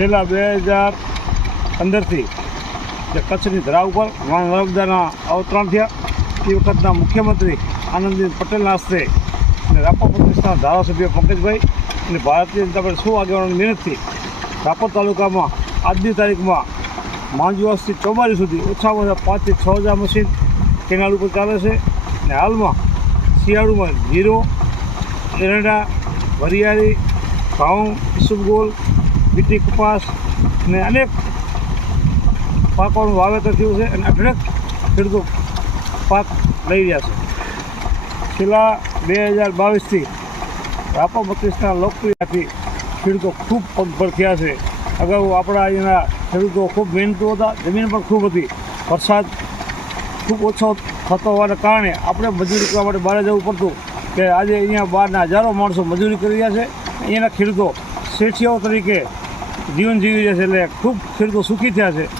છેલ્લા બે હજાર પંદરથી જે કચ્છની ધરા ઉપર મા નર્મદાના અવતરણ થયા. તે વખતના મુખ્યમંત્રી આનંદીબેન પટેલના હસ્તે અને રાપર પ્રદેશના ધારાસભ્ય પંકજભાઈ અને ભારતીય જનતા પાર્ટી શું આગેવાનોની મહેનતથી રાપર તાલુકામાં આજની તારીખમાં માંજવાસથી ચોબારી સુધી ઓછામાં ઓછા પાંચથી છ હજાર મશીન કેનાલ ઉપર ચાલે છે. અને હાલમાં શિયાળુમાં જીરો, એરંડા, વરિયાળી, ઘઉં ઈસબગોલ બીટી કપાસ ને અનેક પાકોનું વાવેતર થયું છે અને અઢળક ખેડૂતો પાક લઈ રહ્યા છે. છેલ્લા બે હજાર બાવીસથી રાપર બત્રીસના લોકપ્રિયથી ખેડૂતો ખૂબ પગભર થયા છે. અગાઉ આપણા અહીંના ખેડૂતો ખૂબ મહેનતુ હતા, જમીન પણ ખૂબ હતી. વરસાદ ખૂબ ઓછો થતો હોવાને કારણે આપણે મજૂરી કરવા માટે બહાર જવું પડતું કે આજે અહીંયા બહારના હજારો માણસો મજૂરી કરી રહ્યા છે. અહીંયાના ખેડૂતો શેઠિયાઓ તરીકે જીવન જીવી રહ્યા છે એટલે ખૂબ ખેડૂતો સુખી થયા છે.